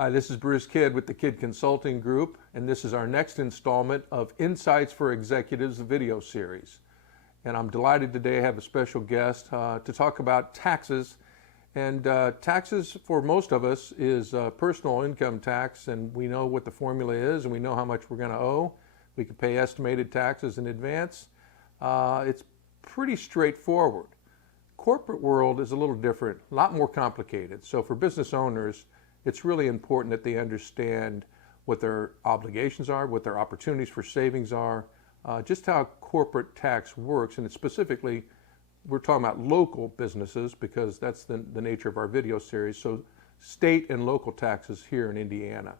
Hi, this is Bruce Kidd with the Kidd Consulting Group, and this is our next installment of Insights for Executives video series. And I'm delighted today to have a special guest to talk about taxes. And taxes for most of us is personal income tax, and we know what the formula is, and we know how much we're going to owe. We can pay estimated taxes in advance. It's pretty straightforward. Corporate world is a little different, a lot more complicated. So for business owners, it's really important that they understand what their obligations are, what their opportunities for savings are, just how corporate tax works. And specifically, we're talking about local businesses because that's the nature of our video series. So state and local taxes here in Indiana.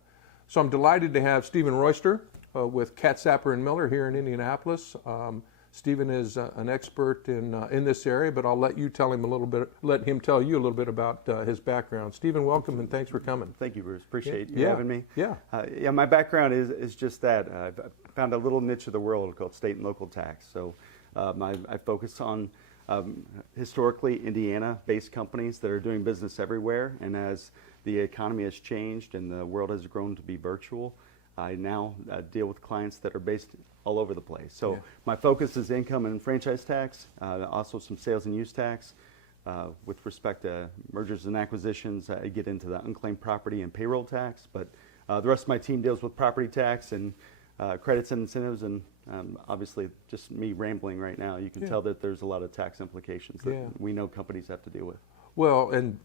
So I'm delighted to have Stephen Royster with Sapper and Miller here in Indianapolis. Stephen is an expert in this area, but I'll let him tell you a little bit about his background. Stephen, welcome and thanks for coming. Thank you, Bruce. Appreciate you having me. Yeah. My background is just that. I've found a little niche of the world called state and local tax. So I focus on historically Indiana-based companies that are doing business everywhere, and as the economy has changed and the world has grown to be virtual, I now deal with clients that are based all over the place. So my focus is income and franchise tax, also some sales and use tax. With respect to mergers and acquisitions, I get into the unclaimed property and payroll tax, but the rest of my team deals with property tax and credits and incentives, and obviously just me rambling right now, you can tell that there's a lot of tax implications that we know companies have to deal with. Well, and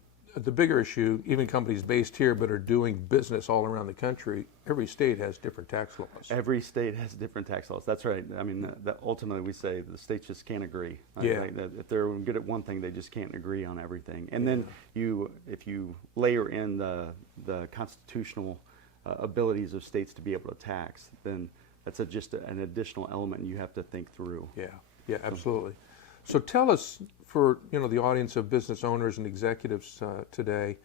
the bigger issue, even companies based here but are doing business all around the country, every state has different tax laws. Every state has different tax laws. That's right. I mean, ultimately we say the states just can't agree. If they're good at one thing, they just can't agree on everything. And then if you layer in the constitutional abilities of states to be able to tax, then that's just an additional element you have to think through. Yeah, absolutely. So tell us, for the audience of business owners and executives today,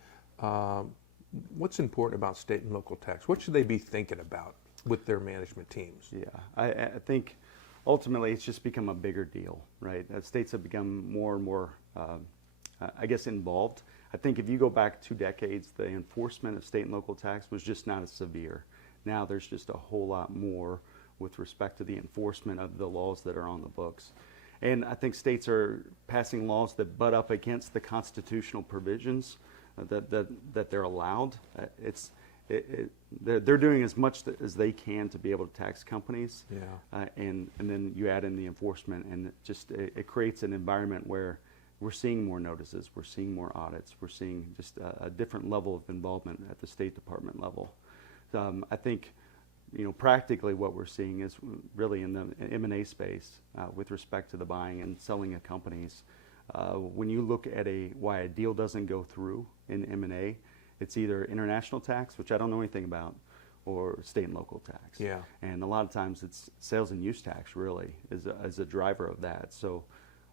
what's important about state and local tax? What should they be thinking about with their management teams? Yeah, I think ultimately it's just become a bigger deal, right? As states have become more and more, involved. I think if you go back 2 decades, the enforcement of state and local tax was just not as severe. Now there's just a whole lot more with respect to the enforcement of the laws that are on the books. And I think states are passing laws that butt up against the constitutional provisions that they're allowed. They're doing as much as they can to be able to tax companies. And then you add in the enforcement, and it creates an environment where we're seeing more notices, we're seeing more audits, we're seeing just a different level of involvement at the State Department level. I think practically what we're seeing is really in the M&A space with respect to the buying and selling of companies. When you look at why a deal doesn't go through in M&A, it's either international tax, which I don't know anything about, or state and local tax. And a lot of times it's sales and use tax really is a driver of that. So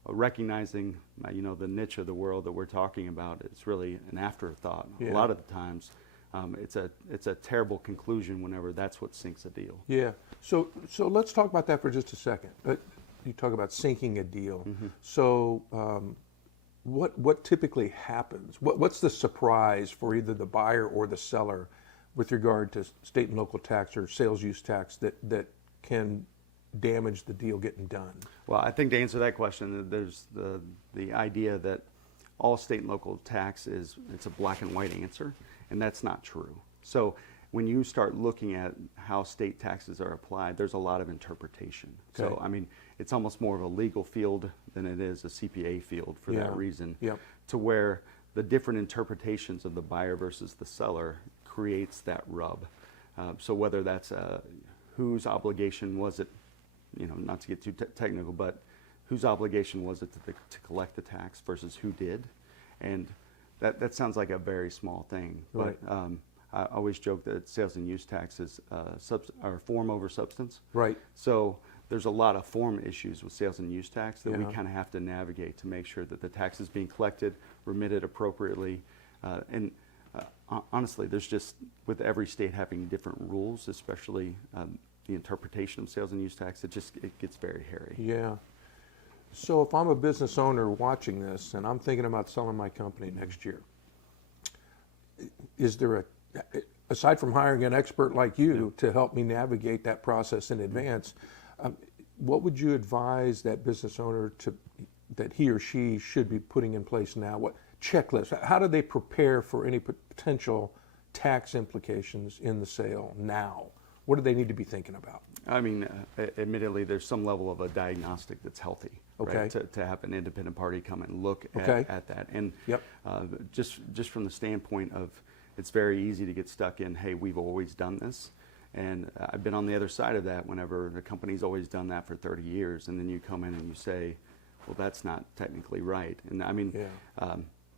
recognizing the niche of the world that we're talking about, it's really an afterthought. A lot of the times. It's a terrible conclusion whenever that's what sinks a deal. So let's talk about that for just a second. You talk about sinking a deal. So what typically happens? What's the surprise for either the buyer or the seller with regard to state and local tax or sales use tax that can damage the deal getting done? Well, I think to answer that question, there's the idea that all state and local tax it's a black and white answer. And that's not true. So when you start looking at how state taxes are applied, there's a lot of interpretation. So, I mean, it's almost more of a legal field than it is a CPA field for that reason, to where the different interpretations of the buyer versus the seller creates that rub. So whether that's whose obligation was it, not to get too technical, but whose obligation was it to collect the tax versus who did? And that sounds like a very small thing, but I always joke that sales and use tax is form over substance. So there's a lot of form issues with sales and use tax that we kind of have to navigate to make sure that the tax is being collected, remitted appropriately, and honestly, there's just, with every state having different rules, especially the interpretation of sales and use tax, it gets very hairy. So if I'm a business owner watching this and I'm thinking about selling my company next year, is there aside from hiring an expert like you to help me navigate that process in advance, what would you advise that business owner that he or she should be putting in place now? What checklists? How do they prepare for any potential tax implications in the sale now? What do they need to be thinking about? I mean, admittedly, there's some level of a diagnostic that's healthy, right? To have an independent party come and look at that. And just from the standpoint of, it's very easy to get stuck in, hey, we've always done this. And I've been on the other side of that whenever the company's always done that for 30 years. And then you come in and you say, well, that's not technically right. And I mean,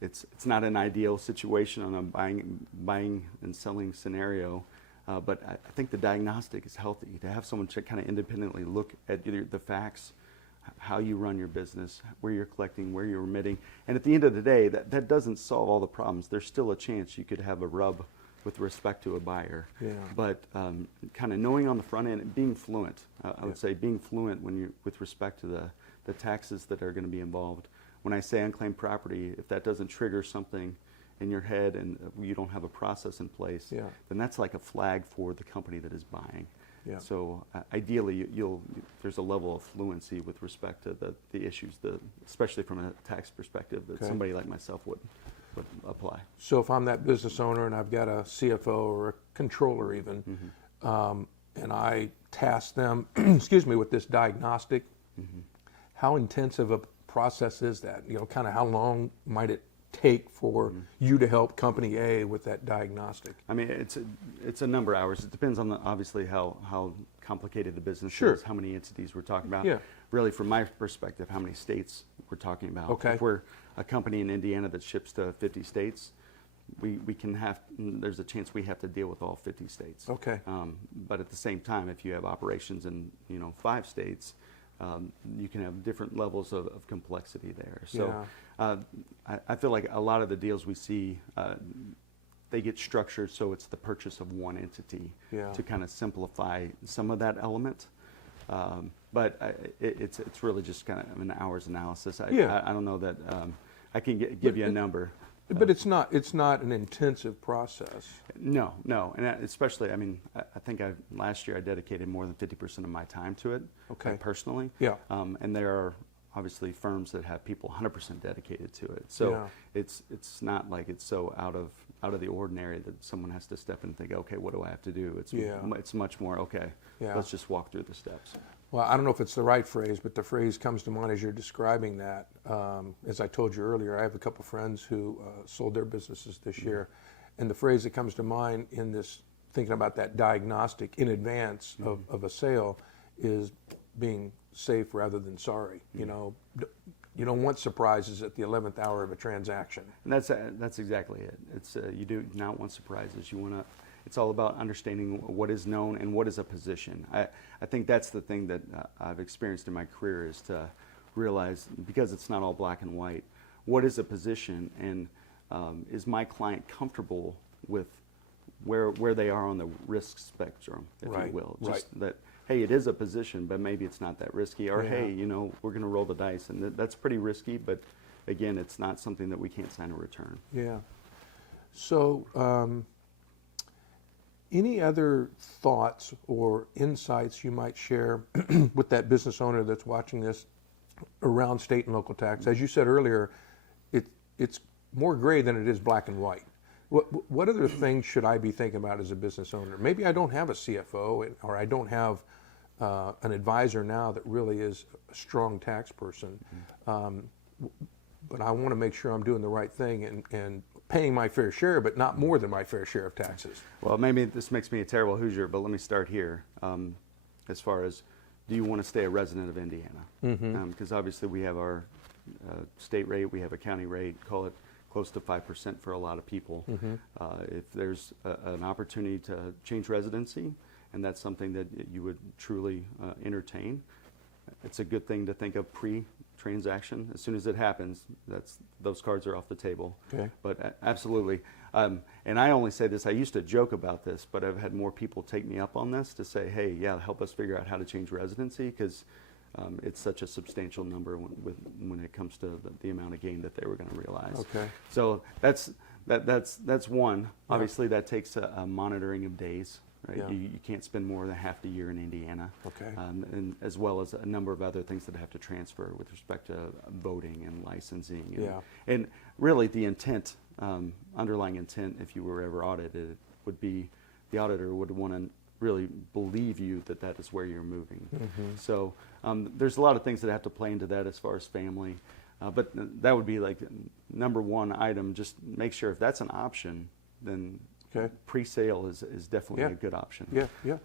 it's not an ideal situation on a buying and selling scenario. But I think the diagnostic is healthy, to have someone kind of independently look at either the facts, how you run your business, where you're collecting, where you're remitting. And at the end of the day, that doesn't solve all the problems. There's still a chance you could have a rub with respect to a buyer. But kind of knowing on the front end and being fluent, I would say being fluent with respect to the taxes that are going to be involved. When I say unclaimed property, if that doesn't trigger something in your head and you don't have a process in place, then that's like a flag for the company that is buying. So ideally, there's a level of fluency with respect to the issues, especially from a tax perspective, that somebody like myself would apply. So if I'm that business owner and I've got a CFO or a controller even, and I task them, excuse me, with this diagnostic, how intensive a process is that? You know, kind of how long might it take for you to help company A with that diagnostic? I mean, it's a number of hours. It depends on obviously how complicated the business is, how many entities we're talking about. Really, from my perspective, how many states we're talking about. If we're a company in Indiana that ships to 50 states, there's a chance we have to deal with all 50 states. But at the same time, if you have operations in 5 states, you can have different levels of complexity there. So I feel like a lot of the deals we see, they get structured so it's the purchase of one entity to kind of simplify some of that element. But it's really just kind of an hour's analysis. I don't know that I can give you a number. But it's not an intensive process. No, and especially, I mean, I think last year I dedicated more than 50% of my time to it, personally. And there are obviously firms that have people 100% dedicated to it. So it's not like it's so out of the ordinary that someone has to step in and think, okay, what do I have to do? It's much more, let's just walk through the steps. Well, I don't know if it's the right phrase, but the phrase comes to mind as you're describing that. As I told you earlier, I have a couple friends who sold their businesses this year, and the phrase that comes to mind in this, thinking about that diagnostic in advance of a sale, is being safe rather than sorry. You know, you don't want surprises at the 11th hour of a transaction. And that's exactly it. It's you do not want surprises. You want to. It's all about understanding what is known and what is a position. I think that's the thing that I've experienced in my career, is to realize, because it's not all black and white, what is a position, and is my client comfortable with where they are on the risk spectrum, if you will. Just that, hey, it is a position, but maybe it's not that risky, or hey, we're going to roll the dice, and that's pretty risky, but again, it's not something that we can't sign a return. So any other thoughts or insights you might share with that business owner that's watching this around state and local tax? As you said earlier, it's more gray than it is black and white. What other things should I be thinking about as a business owner? Maybe I don't have a CFO, or I don't have an advisor now that really is a strong tax person, but I want to make sure I'm doing the right thing and paying my fair share, but not more than my fair share of taxes. Well, maybe this makes me a terrible Hoosier, but let me start here. As far as, do you want to stay a resident of Indiana? Because obviously we have our state rate, we have a county rate, call it close to 5% for a lot of people. If there's an opportunity to change residency, and that's something that you would truly entertain, it's a good thing to think of pre-transaction. As soon as it happens, those cards are off the table. But absolutely. And I only say this, I used to joke about this, but I've had more people take me up on this to say, hey, help us figure out how to change residency, because it's such a substantial number when it comes to the amount of gain that they were going to realize. Okay. So that's one. Yeah. Obviously, that takes a monitoring of days. Right? Yeah. You can't spend more than half the year in Indiana. Okay. And as well as a number of other things that have to transfer with respect to voting and licensing. And, Yeah. and really the intent, underlying intent, if you were ever audited, would be the auditor would want to really believe you that that is where you're moving. Mm-hmm. So there's a lot of things that have to play into that as far as family. But that would be like number one item. Just make sure if that's an option, then Okay. pre-sale is definitely Yeah. a good option. Yeah, yeah.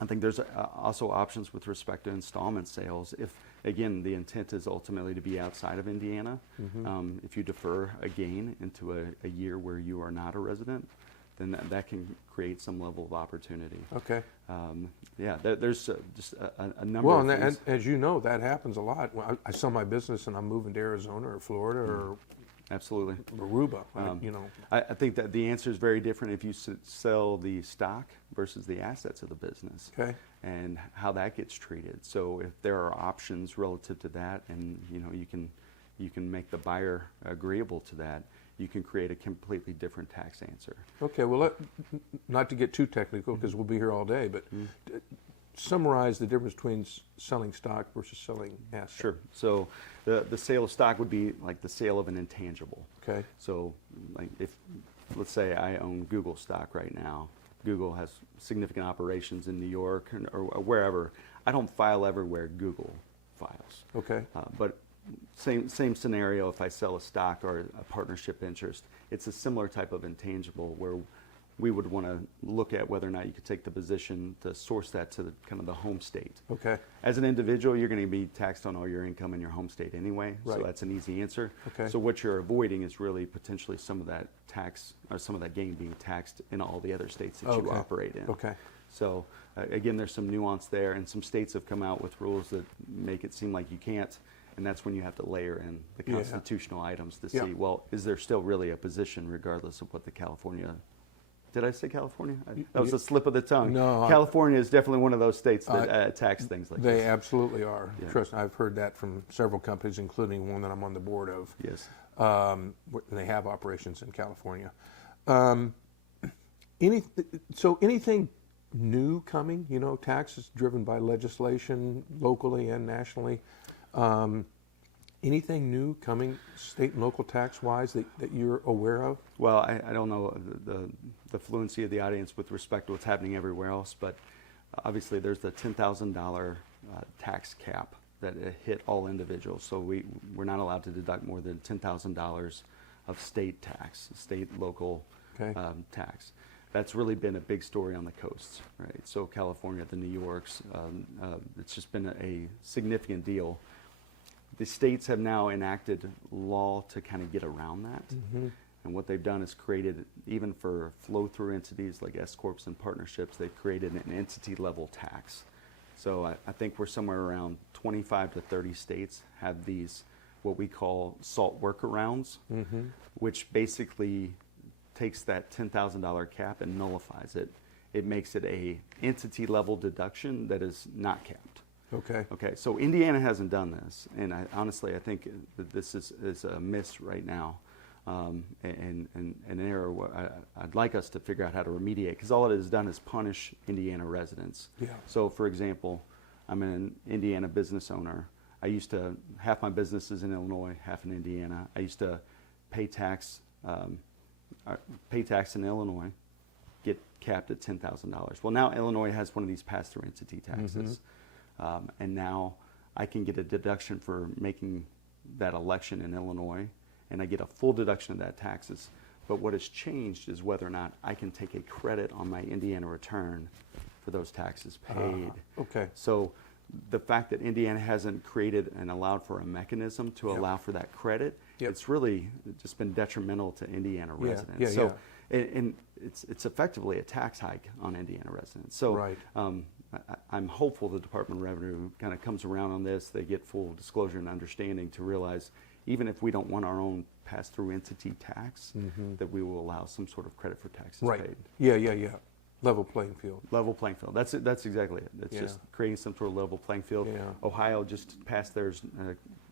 I think there's also options with respect to installment sales. If, again, the intent is ultimately to be outside of Indiana, Mm-hmm. if you defer a gain into a year where you are not a resident, then that can create some level of opportunity. Okay. Yeah, there's just a number Well, of and things. as you know, that happens a lot. When I sell my business and I'm moving to Arizona or Florida or Absolutely. Aruba, you know. I think that the answer is very different if you sell the stock versus the assets of the business. Okay. And how that gets treated. So if there are options relative to that, and you can make the buyer agreeable to that, you can create a completely different tax answer. Okay, well, not to get too technical because we'll be here all day, but summarize the difference between selling stock versus selling assets. Sure. So the sale of stock would be like the sale of an intangible. Okay. So like if, let's say I own Google stock right now. Google has significant operations in New York or wherever. I don't file everywhere Google files. Okay. But same scenario if I sell a stock or a partnership interest. It's a similar type of intangible where we would want to look at whether or not you could take the position to source that to kind of the home state. Okay. As an individual, you're going to be taxed on all your income in your home state anyway, Right. so that's an easy answer. Okay. So what you're avoiding is really potentially some of that tax or some of that gain being taxed in all the other states that you Okay. operate in. Okay. So again, there's some nuance there, and some states have come out with rules that make it seem like you can't, and that's when you have to layer in the Yeah. constitutional items to Yeah. see, well, is there still really a position regardless of what the California. Did I say California? That was a slip of the tongue. No, California is definitely one of those states that tax things like They this. absolutely are. Yeah. Trust me, I've heard that from several companies, including one that I'm on the board of. Yes. They have operations in California. Anything new coming? You know, taxes driven by legislation locally and nationally. Anything new coming state and local tax-wise that you're aware of? Well, I don't know the fluency of the audience with respect to what's happening everywhere else, but obviously there's the $10,000 tax cap that hit all individuals. So we're not allowed to deduct more than $10,000 of state tax, state local Okay. tax. That's really been a big story on the coasts, right? So California, the New Yorks, it's just been a significant deal. The states have now enacted law to kind of get around that. Mm-hmm. And what they've done is created, even for flow-through entities like S-corps and partnerships, they've created an entity-level tax. So I think we're somewhere around 25 to 30 states have these, what we call SALT workarounds, Mm-hmm. which basically takes that $10,000 cap and nullifies it. It makes it a entity-level deduction that is not capped. Okay. Okay, so Indiana hasn't done this, and honestly, I think that this is a miss right now, and an error. I'd like us to figure out how to remediate, because all it has done is punish Indiana residents. Yeah. So, for example, I'm an Indiana business owner. Half my business is in Illinois, half in Indiana. I used to pay tax in Illinois, get capped at $10,000. Well, now Illinois has one of these pass-through entity taxes. And now I can get a deduction for making that election in Illinois, and I get a full deduction of that taxes. But what has changed is whether or not I can take a credit on my Indiana return for those taxes paid. Okay. So the fact that Indiana hasn't created and allowed for a mechanism to Yep. allow for that credit, Yep. it's really just been detrimental to Indiana Yeah, residents. yeah, So, and it's effectively a tax hike on Indiana residents. So Right. I'm hopeful the Department of Revenue kind of comes around on this. They get full disclosure and understanding to realize even if we don't want our own pass-through entity tax, that we will allow some sort of credit for taxes Right. paid. Yeah. Level playing field. Level playing field. That's it. That's exactly it. It's Yeah. just creating some sort of level playing field. Yeah. Ohio just passed theirs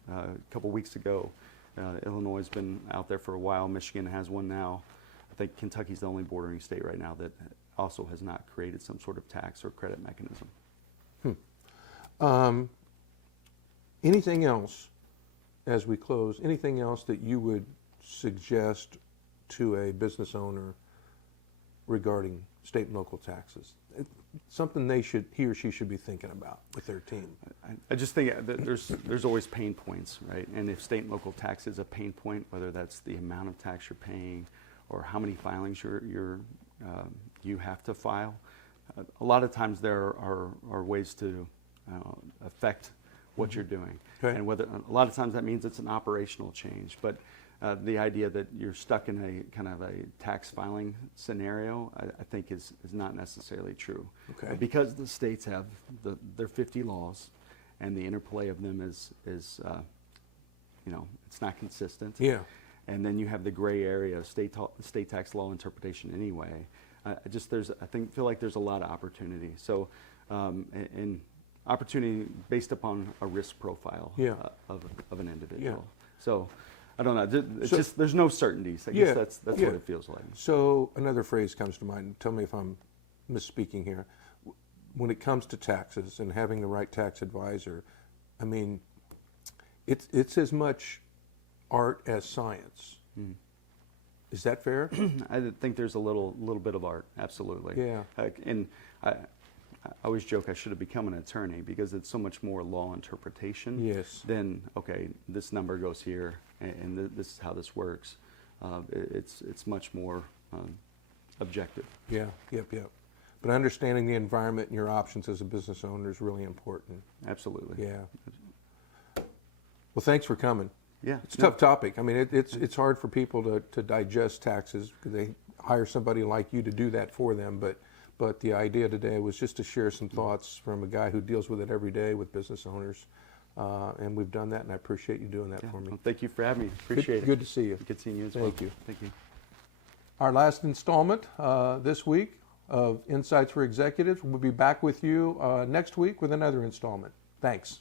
a couple weeks ago. Illinois has been out there for a while. Michigan has one now. I think Kentucky's the only bordering state right now that also has not created some sort of tax or credit mechanism. Anything else, as we close, anything else that you would suggest to a business owner regarding state and local taxes? Something he or she should be thinking about with their team. I just think that there's always pain points, right? And if state and local tax is a pain point, whether that's the amount of tax you're paying or how many filings you have to file, a lot of times there are ways to affect what you're doing. Okay. And a lot of times that means it's an operational change, but the idea that you're stuck in a kind of a tax filing scenario, I think is not necessarily true. Okay. Because the states have their 50 laws, and the interplay of them is it's not consistent. Yeah. And then you have the gray area of state tax law interpretation anyway. I feel like there's a lot of opportunity. So, and opportunity based upon a risk profile of an individual. Yeah. So, I don't know. There's no certainties. I guess that's what it feels like. So another phrase comes to mind. Tell me if I'm misspeaking here. When it comes to taxes and having the right tax advisor, I mean, it's as much art as science. Mm. Is that fair? I think there's a little bit of art, absolutely. Yeah. And I always joke I should have become an attorney because it's so much more law interpretation than, okay, this number goes here and this is how this works. It's much more objective. Yeah, yep. But understanding the environment and your options as a business owner is really important. Absolutely. Yeah. Well, thanks for coming. Yeah. It's a tough topic. I mean, it's hard for people to digest taxes because they hire somebody like you to do that for them. But the idea today was just to share some thoughts from a guy who deals with it every day with business owners. And we've done that, and I appreciate you doing that for me. Well, thank you for having me. Appreciate it. Good to see you. Good seeing you as well. Thank you. Thank you. Our last installment this week of Insights for Executives. We'll be back with you next week with another installment. Thanks.